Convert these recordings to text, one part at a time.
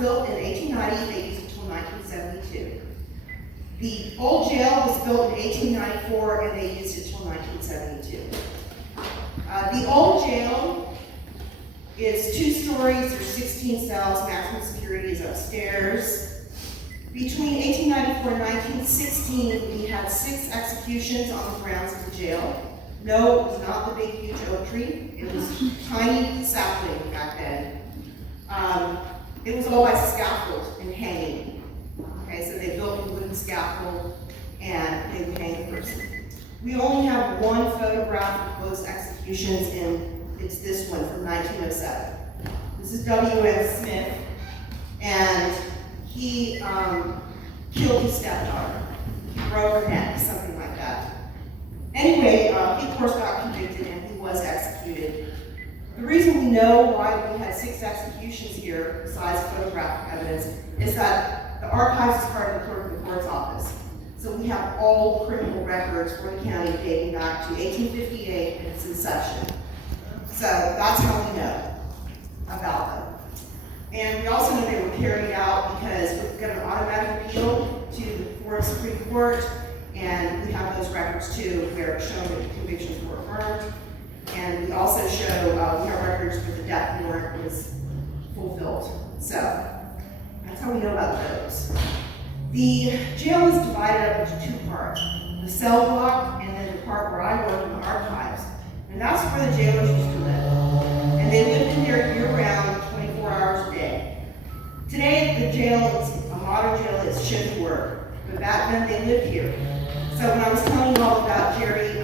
built in 1890, they used it until 1972. The old jail was built in 1894 and they used it until 1972. The old jail is 2 stories, there's 16 cells, maximum security is upstairs. Between 1894 and 1916, we had 6 executions on the grounds of the jail. No, it was not the big, huge oak tree. It was tiny sapling back then. It was all by scaffold and hanging. Okay, so they built a wooden scaffold and they would hang the person. We only have one photograph of those executions, and it's this one from 1907. This is W.M. Smith, and he killed his stepdaughter. He broke her neck, something like that. Anyway, he of course got convicted and he was executed. The reason we know why we had 6 executions here, besides photographic evidence, is that the archives is part of the clerk of the court's office. So we have all criminal records for the county dating back to 1858 and its inception. So that's how we know about them. And we also know they were carried out because we've got an automatic appeal to the Florida Supreme Court, and we have those records too, where it's shown that the convictions were affirmed. And we also show, we have records where the death warrant was fulfilled. So that's how we know about those. The jail is divided up into 2 parts, the cell block and then the part where I work in the archives. And that's where the jailers used to live. And they lived in there year-round, 24 hours a day. Today, the jail, a modern jail, is shift work. But back then, they lived here. So when I was telling you all about Jerry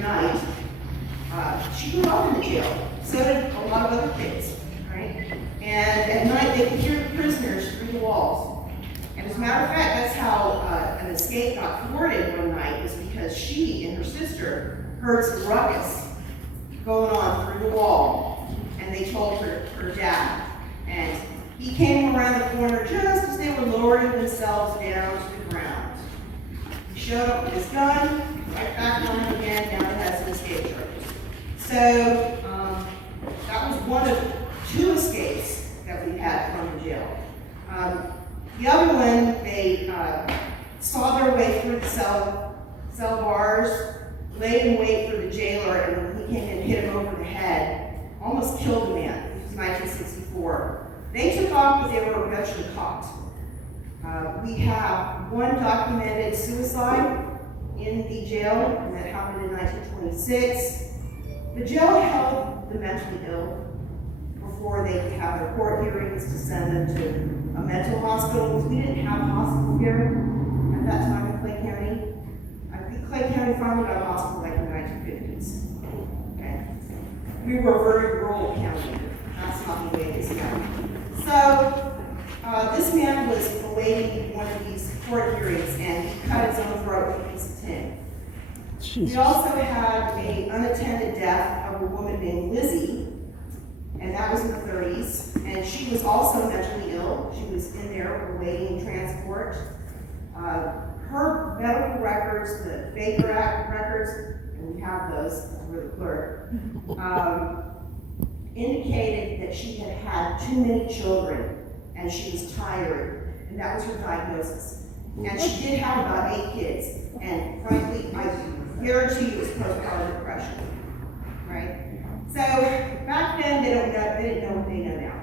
Knight, she grew up in the jail. So did a lot of other kids, right? And at night, they could hear the prisoners through the walls. And as a matter of fact, that's how an escape got thwarted one night, was because she and her sister heard some ruckus going on through the wall. And they told her dad. And he came around the corner just as they were lowering themselves down to the ground. He showed up with his gun, right back on him again, now he has some escape charges. So that was one of 2 escapes that we had from the jail. The other one, they saw their way through the cell bars, laid in wait for the jailer, and when he came in and hit him over the head, almost killed the man. This was 1964. They took off, but they were eventually caught. We have 1 documented suicide in the jail, and that happened in 1926. The jail held the mentally ill before they could have their court hearings to send them to a mental hospital, because we didn't have a hospital here at that time in Clay County. I think Clay County finally got a hospital like in the 1950s. Okay. We were a very rural county. That's not the way it is now. So this man was awaiting one of these court hearings, and he cut his own throat with a piece of tin. We also had an unattended death of a woman named Lizzie, and that was in the 30s, and she was also mentally ill. She was in there awaiting transport. Her medical records, the Baker Act records, and we have those for the clerk, indicated that she had had too many children, and she was tired, and that was her diagnosis. And she did have about 8 kids, and frankly, I guarantee you it was postpartum depression, right? So back then, they didn't know what they know now.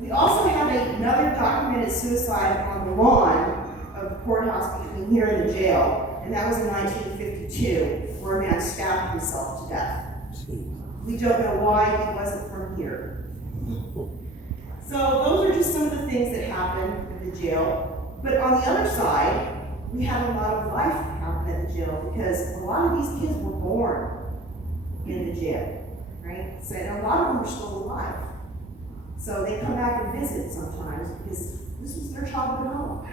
We also have another documented suicide on the lawn of the courthouse between here and the jail, and that was in 1952, where a man stabbed himself to death. We don't know why he wasn't from here. So those are just some of the things that happened at the jail. But on the other side, we have a lot of life that happened at the jail, because a lot of these kids were born in the jail, right? So and a lot of them are still alive. So they come back and visit sometimes because this was their childhood home.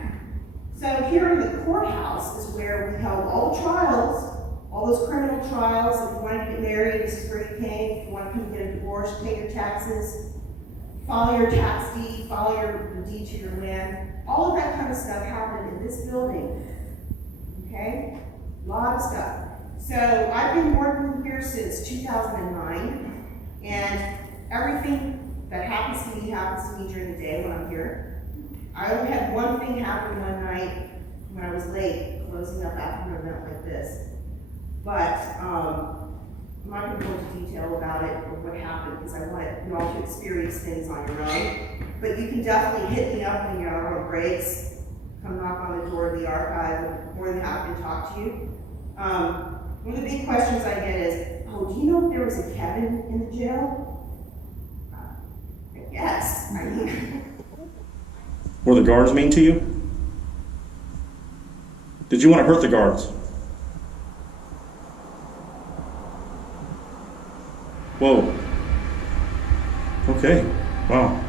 So here in the courthouse is where we held all the trials, all those criminal trials. If you wanted to get married, this is where you came. If you wanted to come get a divorce, pay your taxes, file your tax deed, file your deed to your land. All of that kind of stuff happened in this building. Okay? A lot of stuff. So I've been working here since 2009, and everything that happens to me happens to me during the day when I'm here. I only had one thing happen one night when I was late, closing up after an event like this. But, I'm not gonna go into detail about it or what happened, because I want you all to experience things on your own. But you can definitely hit me up when you're out on breaks. Come knock on the door of the archive. I'm more than happy to talk to you. One of the big questions I get is, oh, do you know if there was a Kevin in the jail? Yes, I mean. Were the guards mean to you? Did you want to hurt the guards? Whoa. Okay. Wow.